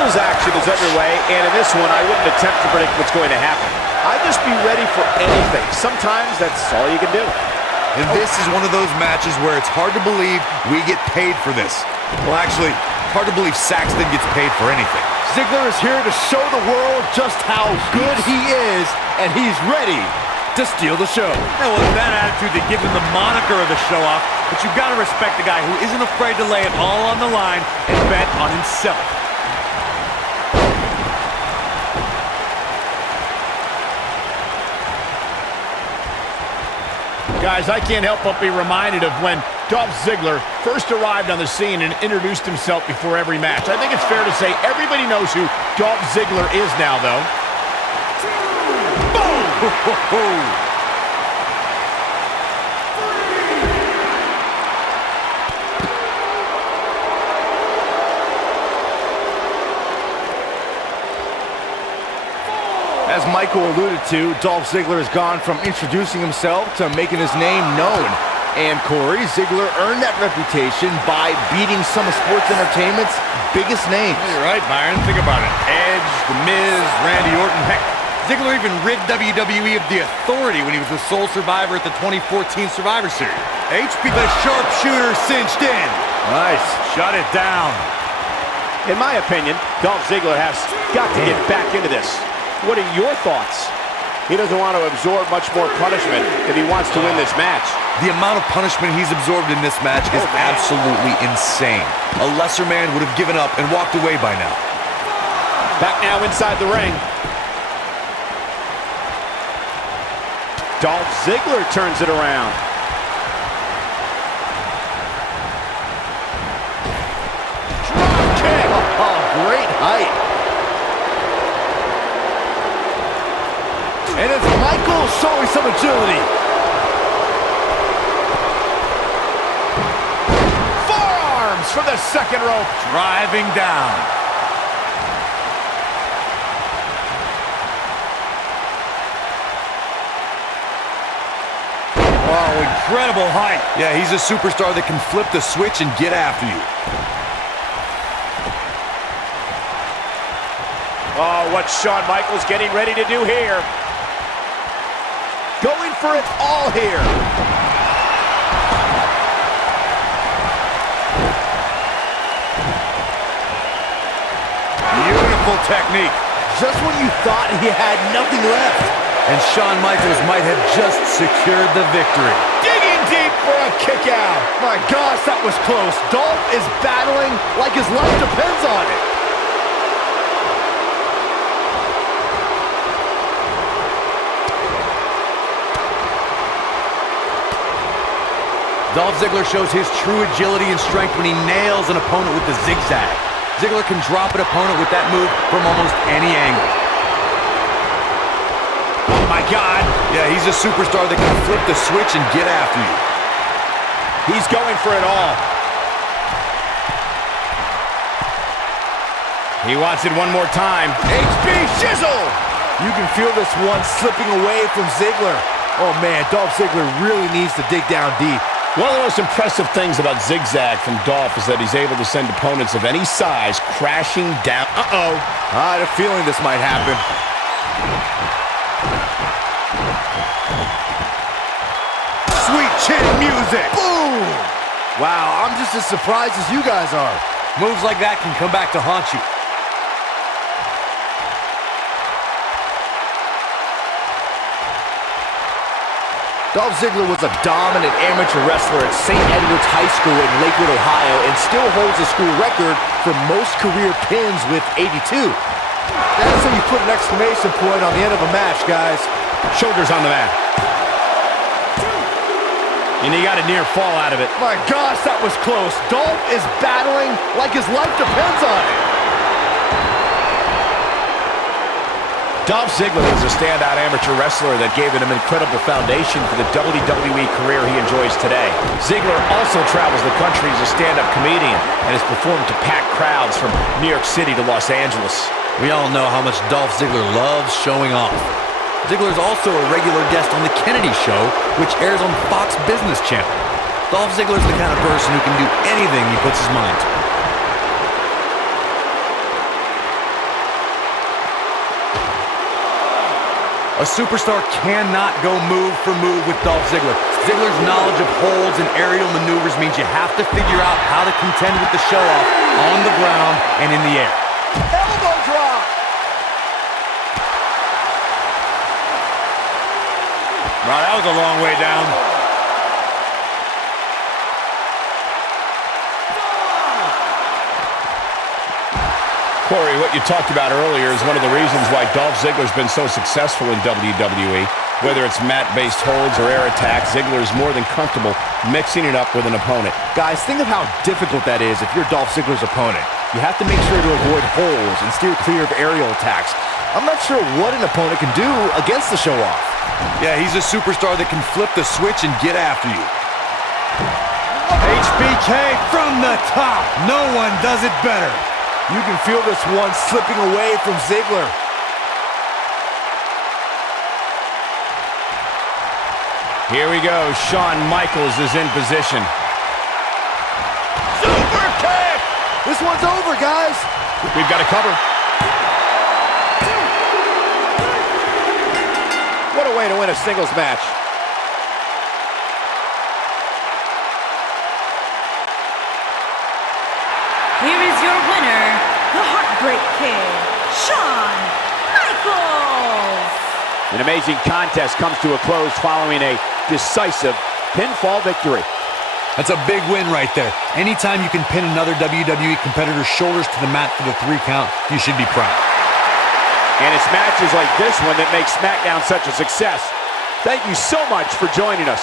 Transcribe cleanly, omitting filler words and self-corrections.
singles action is underway, and in this one, I wouldn't attempt to predict what's going to happen. I'd just be ready for anything. Sometimes that's all you can do. And this is one of those matches where it's hard to believe we get paid for this. Well, actually, hard to believe Saxton gets paid for anything. Ziggler is here to show the world just how good he is, and he's ready to steal the show. Now, with that attitude, they give him the moniker of the show-off, but you've got to respect the guy who isn't afraid to lay it all on the line and bet on himself. Guys, I can't help but be reminded of when Dolph Ziggler first arrived on the scene and introduced himself before every match. I think it's fair to say everybody knows who Dolph Ziggler is now, though. Boom! As Michael alluded to, Dolph Ziggler has gone from introducing himself to making his name known. And Corey, Ziggler earned that reputation by beating some of sports entertainment's biggest names. You're right, Byron. Think about it. Edge, The Miz, Randy Orton. Heck, Ziggler even rid WWE of the authority when he was the sole survivor at the 2014 Survivor Series. HP, the sharpshooter, cinched in. Nice. Shut it down. In my opinion, Dolph Ziggler has got to get back into this. What are your thoughts? He doesn't want to absorb much more punishment if he wants to win this match. The amount of punishment he's absorbed in this match is absolutely insane. A lesser man would have given up and walked away by now. Back now inside the ring. Dolph Ziggler turns it around. Drop kick! Oh, great height. And it's Michael showing some agility. Forearms for the second rope. Driving down. Oh, incredible height. Yeah, he's a superstar that can flip the switch and get after you. Oh, what Shawn Michaels getting ready to do here. Going for it all here. Beautiful technique. Just when you thought he had nothing left. And Shawn Michaels might have just secured the victory. Digging deep for a kick out. My gosh, that was close. Dolph is battling like his life depends on it. Dolph Ziggler shows his true agility and strength when he nails an opponent with the zigzag. Ziggler can drop an opponent with that move from almost any angle. Oh my God. Yeah, he's a superstar that can flip the switch and get after you. He's going for it all. He wants it one more time. HB Shizzle! You can feel this one slipping away from Ziggler. Oh man, Dolph Ziggler really needs to dig down deep. One of the most impressive things about zigzag from Dolph is that he's able to send opponents of any size crashing down. Uh-oh. I had a feeling this might happen. Sweet chin music. Boom! Wow, I'm just as surprised as you guys are. Moves like that can come back to haunt you. Dolph Ziggler was a dominant amateur wrestler at St. Edward's High School in Lakewood, Ohio, and still holds the school record for most career pins with 82. That's how you put an exclamation point on the end of a match, guys. Shoulders on the mat. And he got a near fall out of it. My gosh, that was close. Dolph is battling like his life depends on it. Dolph Ziggler is a standout amateur wrestler that gave him an incredible foundation for the WWE career he enjoys today. Ziggler also travels the country as a stand-up comedian and has performed to packed crowds from New York City to Los Angeles. We all know how much Dolph Ziggler loves showing off. Ziggler is also a regular guest on The Kennedy Show, which airs on Fox Business Channel. Dolph Ziggler is the kind of person who can do anything he puts his mind to. A superstar cannot go move for move with Dolph Ziggler. Ziggler's knowledge of holds and aerial maneuvers means you have to figure out how to contend with the show-off on the ground and in the air. Elbow drop. Wow, that was a long way down. Corey, what you talked about earlier is one of the reasons why Dolph Ziggler's been so successful in WWE. Whether it's mat-based holds or air attacks, Ziggler is more than comfortable mixing it up with an opponent. Guys, think of how difficult that is if you're Dolph Ziggler's opponent. You have to make sure to avoid holds and steer clear of aerial attacks. I'm not sure what an opponent can do against the show-off. Yeah, he's a superstar that can flip the switch and get after you. HBK from the top. No one does it better. You can feel this one slipping away from Ziggler. Here we go. Shawn Michaels is in position. Super kick! This one's over, guys. We've got to cover. What a way to win a singles match. Here is your winner, the Heartbreak Kid, Shawn Michaels. An amazing contest comes to a close following a decisive pinfall victory. That's a big win right there. Anytime you can pin another WWE competitor's shoulders to the mat for the 3 count, you should be proud. And it's matches like this one that make SmackDown such a success. Thank you so much for joining us.